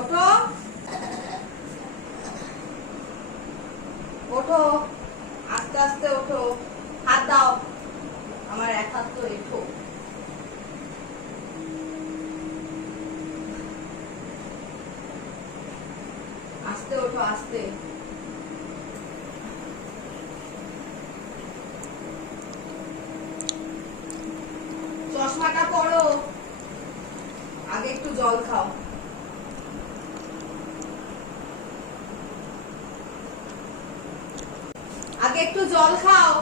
ওঠো ওঠো, আস্তে আস্তে ওঠো, হাত দাও, আমার এক হাত তো এঠো। আস্তে ওঠো, আস্তে। চশমাটা পরো, আগে একটু জল খাও। আগে একটু জল খাও।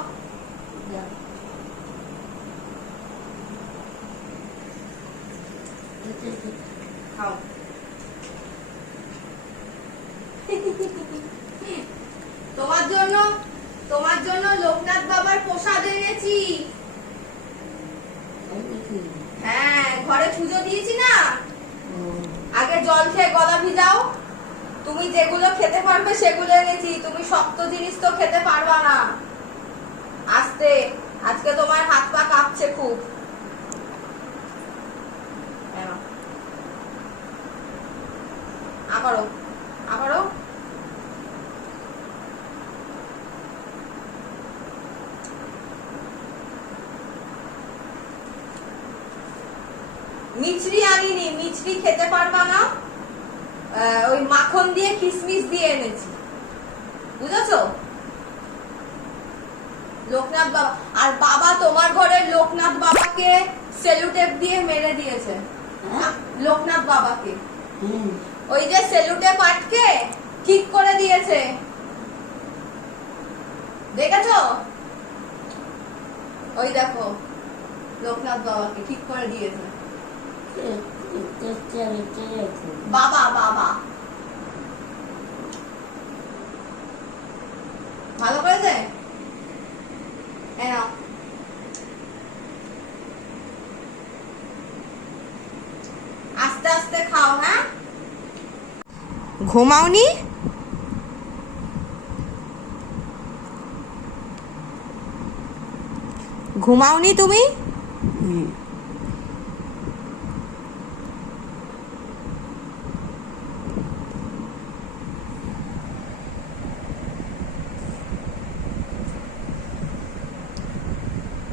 খাও। তোমার জন্য লোকনাথ বাবার প্রসাদ এনেছি। হ্যাঁ, ঘরে পুজো দিয়েছি না। আগে জল খেয়ে গলা ভিজাও। তুমি যেগুলো খেতে পারবে সেগুলো এনেছি, তুমি শক্ত জিনিস তো খেতে পারবা না। আস্তে, আজকে তোমার হাত পা কাঁপছে খুব। আবারও আবারও। মিছরি আনিনি, মিছরি খেতে পারবা না। ওই মাখন দিয়ে কিশমিশ দিয়ে এনেছি, বুঝেছো? লোকনাথ বাবা, আর বাবা তোমার ঘরের লোকনাথ বাবাকে সেলুটেপ দিয়ে মেরে দিয়েছে। লোকনাথ বাবাকে ওই যে সেলুটেপ আটকে ঠিক করে দিয়েছে, দেখেছো? ওই দেখো, লোকনাথ বাবাকে ঠিক করে দিয়েছে বাবা। বাবা ভালো করেছে। আস্তে আস্তে খাও। হ্যাঁ, ঘুমাওনি? ঘুমাওনি তুমি?